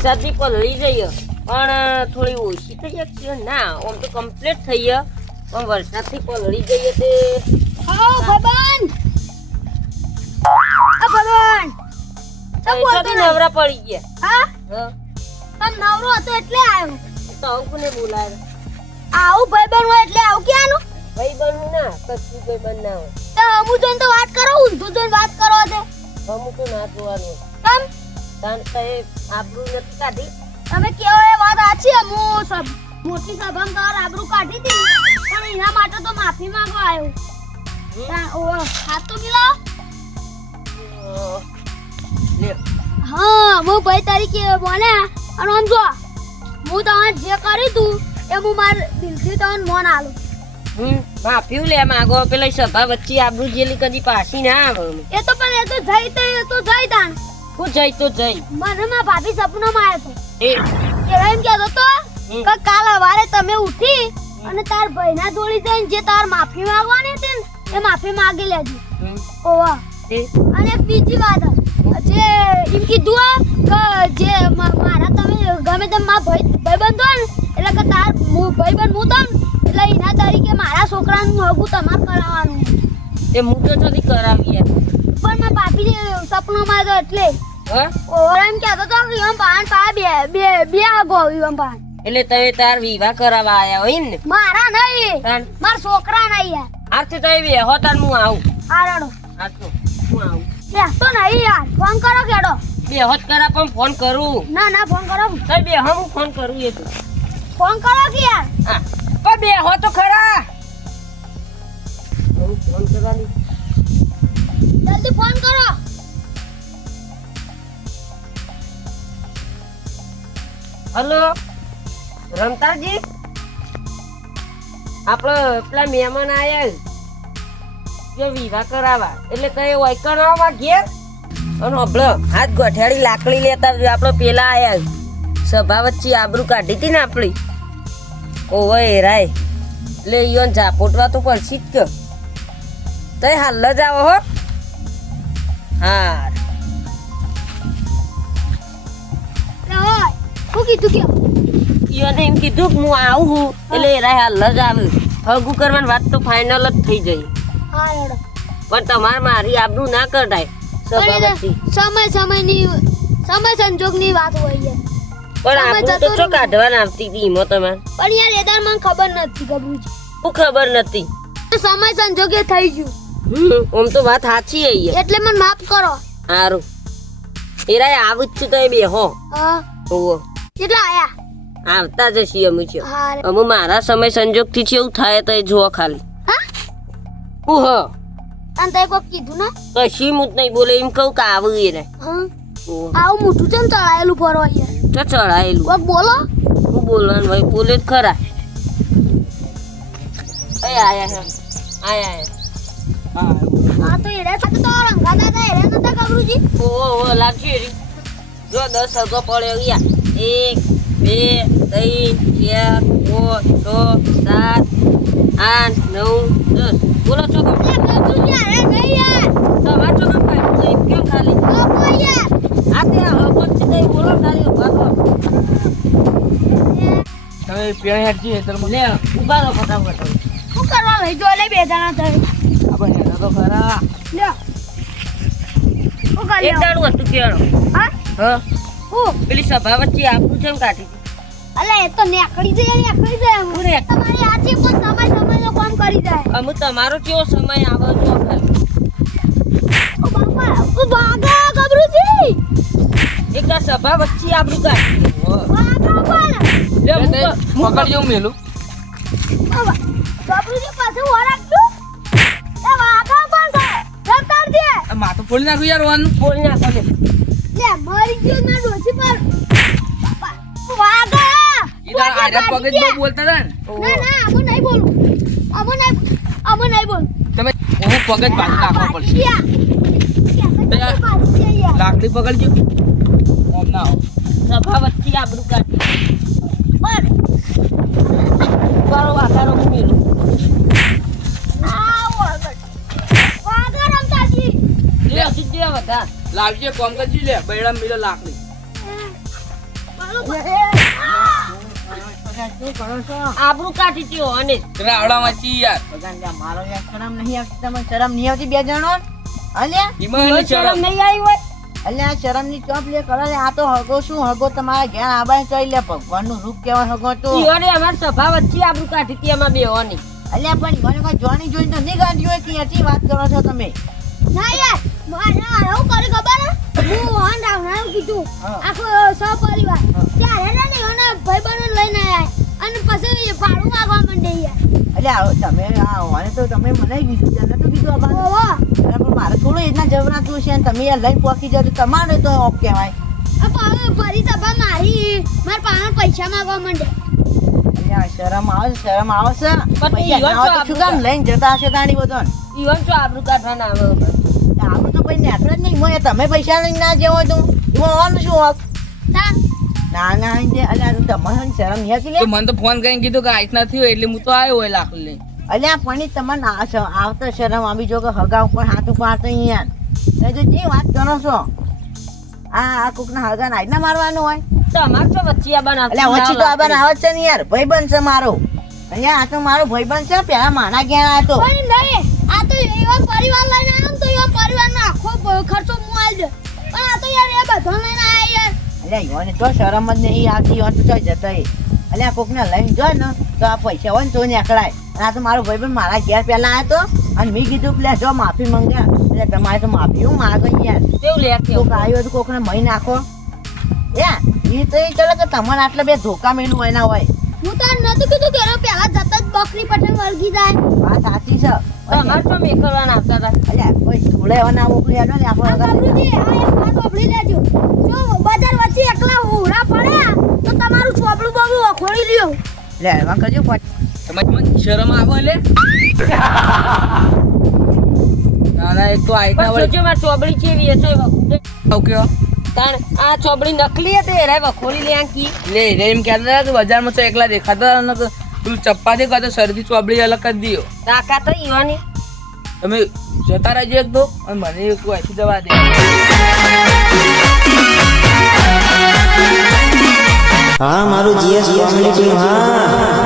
વરસાદથી પલળી જઈએ પણ થોડી ઓછી થઈ જાય ના આમ તો કમ્પ્લીટ થઈ ગયો પણ વરસાદથી પલળી જઈએ તે નવરા પડી ગયા નવરો હતો એટલે આવ્યો તો આવું કોને બોલાવે આવું ભાઈબંધ હોય એટલે આવું ક્યાંનું ભાઈબંધ ના કશું ભાઈબંધ ના હોય તો અમુ જોઈને તો વાત કરો ઊંધું જોઈને વાત કરો છે અમુક તો ના જોવાનું તમ કારણ કે આબરૂ નથી કાઢી તમે કેવો એ વાત સાચી અમુ સબ મોટી સભામાં તમાર આબરૂ કાઢી હતી પણ એના માટે તો માફી માંગવા આવ્યો ઓ હાથ તો મિલાવો લે હા હું ભાઈ તરીકે બોલ્યા અને આમ જો હું તમારે જે કર્યું તું એ હું મારા દિલથી તમને મોન આલું માફી લે માગો પેલા સભા વચ્ચે આબરૂ જેલી કદી પાછી ના આવે એ તો પણ એ તો જઈ દાન હું જઈ તો જઈ મને માં ભાભી સપનામાં આવ્યો એ તો એમ કહેતો તો કે કાલ સવારે તમે ઉઠી અને તાર ભાઈના જોડી જઈને જે તાર માફી માંગવાની હતી ને એ માફી માંગી લેજો ઓવા અને એક બીજી વાત જે એમ કીધું કે જે મારા તમે ગમે તેમ મારા ભાઈબંધ હોય ને એટલે કે તાર ભાઈબંધ હું તો એટલે એના તરીકે મારા છોકરાનું હગું તમારે કરાવવાનું એ હું તો જલ્દી કરાવી યાર પણ મારા ભાભી સપનામાં તો એટલે ઓવર એમ કહેતો તો કે એમ પાન પા બે હગો એમ પાન એટલે તમે તાર વિવાહ કરાવવા આયા હોય ને મારા નહીં મારા છોકરા નહીં યાર આરથી તો બે હો તાર હું આવું આરડો આટલો હું આવું તો નહીં યાર ફોન કરો કેડો બે હોત કરા પણ ફોન કરું ના ફોન કરો કઈ બે હું ફોન કરું એ તો ફોન કરો કે યાર હા પણ બે હો તો ખરા હું ફોન કરવાની જલ્દી ફોન કરો હલો રમતાજી આપણે પેલા મહેમાન આયા જો વિવાહ કરાવવા એટલે કઈ વૈકણવા ઘેર અને હબળો હાથ ગોઠાડી લાકડી લેતા આપણે પેલા આયા સભા વચ્ચે આબરૂ કાઢી હતી ને આપણી ઓવે રાય એટલે ઈયોન ઝાપોટવા તો પડશે જ કે તઈ હાલ જ આવો હો હા હું કીધું કે ઈયોને એમ કીધું કે હું આવું હું એટલે રાય હાલ જ આવે હગું કરવાની વાત તો ફાઇનલ જ થઈ જઈ હા રેડો પણ તમારે મારી આબરૂ ના કઢાય સભા વચ્ચે સમય સંજોગની વાત હોય છે પણ આબરૂ તો ચો કાઢવાના આવતી હતી ઈમો તમારે પણ યાર એદાર મને ખબર નથી ગબરુજી શું ખબર નથી સમય સંજોગે થઈ ગયું ઓમ તો વાત સાચી હઈ એટલે મને માફ કરો સારું એરાય આવું જ છું તો બે હો હા ઓવો કેટલા આયા આવતા જશી અમે છે હા અમે મારા સમય સંજોગ થી કેવું થાય તો એ જુઓ ખાલી હા હું હ તને તે કોક કીધું ને કશી મુત નહીં બોલે એમ કહું કે આવું એ રે હા આવું મોટું છે ને ચડાયેલું ફરવા યાર તો ચડાયેલું કોક બોલો હું બોલવાનું ભાઈ બોલે જ ખરા આયા હા તો એરે સાથે તો રંગાતા હતા એરે નતા ગબરુજી ઓ લાગશે રી જો 10 અગો પડ્યો યા 1 2 3 4 5 6 7 8 9 10 બોલો છો ગબરુજી અરે નહીં યાર તમાર છો કેમ કેમ ખાલી ઓ યાર આ તે હળપત છે તઈ બોલો ખાલી ઉભા થો તમે પેણ હેડજી હેતર લે ઉભા રહો ફટાફટ શું કરવા લઈ જો લે બે જણા થઈ આપણે હેડા તો ખરા લ્યો હું કરી એક દાડું હતું કેળો હા હા હું પેલી સભા વચ્ચે આપું છે કાઢી અલે એ તો નેકળી જાય હું રે તમારી આજે પણ સમયનો કામ કરી જાય અમુ તમારો કેવો સમય આવે છો ખાલી ઓ બાપા ઓ ભાગા ગબરુજી એક આ સભા વચ્ચે આપણું કાઢી ભાગા પણ લે હું પકડજો મેલું ગબરુજી પાસે ઓરાકતું એ ભાગા પણ રતારજે માથું ફોડી નાખ્યું યાર વાનું બોલ ના કરે લે મરી ગયો ના ડોસી પર બાપા ભાગા ઈદાર આરે પગજ બહુ બોલતા હતા ને ના અમે નહીં બોલું અમે નહીં બોલું તમે હું પગજ બાંધી નાખવો પડશે લાકડી પકડજો ઓમ ના આવો. સભા વચ્ચે આપણું કાઢી પર બરો આકારો મેલું આવો વાગા રમતાજી લે હજી દે બધા લાવજે કોમ કરજી લે બૈડા મિલે લાકડી શું કરો છો આબરૂ કાઢી દ્યો અને રાવડા વાંચી યાર ભગવાન મારો યાર શરમ નહીં આવતી તમને શરમ નહીં આવતી બે જણો અલ્યા ઈમાં એને શરમ શરમ નહીં આવી હોય અલ્યા શરમ ની ચોપ લે કરો લે આ તો હગો શું હગો તમારા ઘેર આબાઈ ચોઈ લે ભગવાન નું રૂપ કેવા હગો તો ઈયોને અમાર સભા વચ્ચે આબરૂ કાઢી હતી એમાં બેવાની અલ્યા પણ ઈવોને કોઈ જોણી જોઈને તો નહીં કાઢ્યું હોય કે એથી વાત કરો છો તમે ના યાર મારે આવું કરી ખબર હે? હું વાહન રાવણાનું કીધું હા. આખો સપરિવાર ત્યારે ને એને ભાઈબંધો લઈને આયા અને પછી ભાડું માંગવા માંડે યાર અલ્યા તમે આ ઓને તો તમે મને કીધું છે નતું કીધું આ બાને? ઓહો પણ મારે થોડું એટલા જવરાતું છે ને તમે યાર લઈને પહોંચી જાવ તો તમારે તો ઓફ કહેવાય ફરી સભા મારી મારા પાસે પૈસા માંગવા માંડે અલ્યા શરમ આવે છે શરમ આવે છે પણ પૈસા ઈવોન ના તો હોય તો શું કામ લઈને જતા હશે તાણી બધો ઈવન શું આબરૂ કાઢવાના આવે આપણે તો પછી નેકળે જ નહીં મોય તમે પૈસા લઈને ના જેવો તો એમાં ઓન શું હોક તાન ના ના જે અલ્યા તમારે શરમ નહીં હતી લે તો મને તો ફોન કરીને કીધું કે આઈસ ના થયું એટલે હું તો આવ્યો હોય લાકડી લઈને અલ્યા પણ તમને આવતો શરમ આવી જો કે હગા ઉપર હાથ ઉપાડતો અહીંયા એ તો જે વાત કરો છો આ કોકના હગા નાઈ ના મારવાનું હોય તમાર તો વચ્ચે આ બનાવ અલ્યા વચ્ચે તો આબન આવે જ છે ને યાર ભાઈબંધ છે મારો અહીંયા આ તો મારો ભાઈબંધ છે પેલા માના ઘેર આવ્યો પણ નહીં આ તો એવા પરિવાર લઈને આવ્યો ને તો એવા પરિવારનો આખો ખર્ચો હું આલી દઉં પણ આ તો યાર એ બધા લઈને આયા યાર અલ્યા ઈવોને તો શરમ જ નહીં આવતી ઈવોને તો ચોય જતા અલ્યા કોકને લઈને જાય ને તો આ પૈસા હોય ને તો નીકળાય અને આ તો મારો ભાઈબંધ મારા ઘેર પહેલા આવ્યો તો અને મેં કીધું કે લે જો માફી માંગ્યા એટલે તમારે તો માફી હું માગો યાર કેવું લે કોક આવ્યો તો કોકને મહી નાખો એ તો એ ચાલે કે તમારે આટલા બે ધોકા મેલું હોય ના હોય હું તો નતું કીધું કે પેલા જતા જ બકરી પટેલ વળગી જાય વાત સાચી છે તમાર તો મેકરવાના આવતા હતા અલ્યા કોઈ ધૂળે ના મોકલી આડો ને આ આપણે બાબુજી આ એક વાત સાંભળી લેજો જો બજાર વચ્ચે એકલા હોરા પડ્યા તો તમારું ચોપડું બબુ વખોડી લ્યો લે એમાં કરજો તમારે મને શરમ આવે લે ના ના એક તો આઈસ ના પણ વળી સોચો માર ચોબડી કેવી હશે વખોડે ઓકે તાણ આ ચોબડી નકલી હતી એરાય વખોડી લે આંકી લે રે એમ કહેતા હતા કે બજારમાં તો એકલા દેખાતા હતા ને કે તું ચપ્પાથી કાં તો શરદી ચોપડી અલગ કરી દીયો તાકાત તો ઈવાની તમે જતા રહેજો એક તો અને મને એક વાંચી જવા દે હા મારું જીએસ કોમેડી ટીમ હા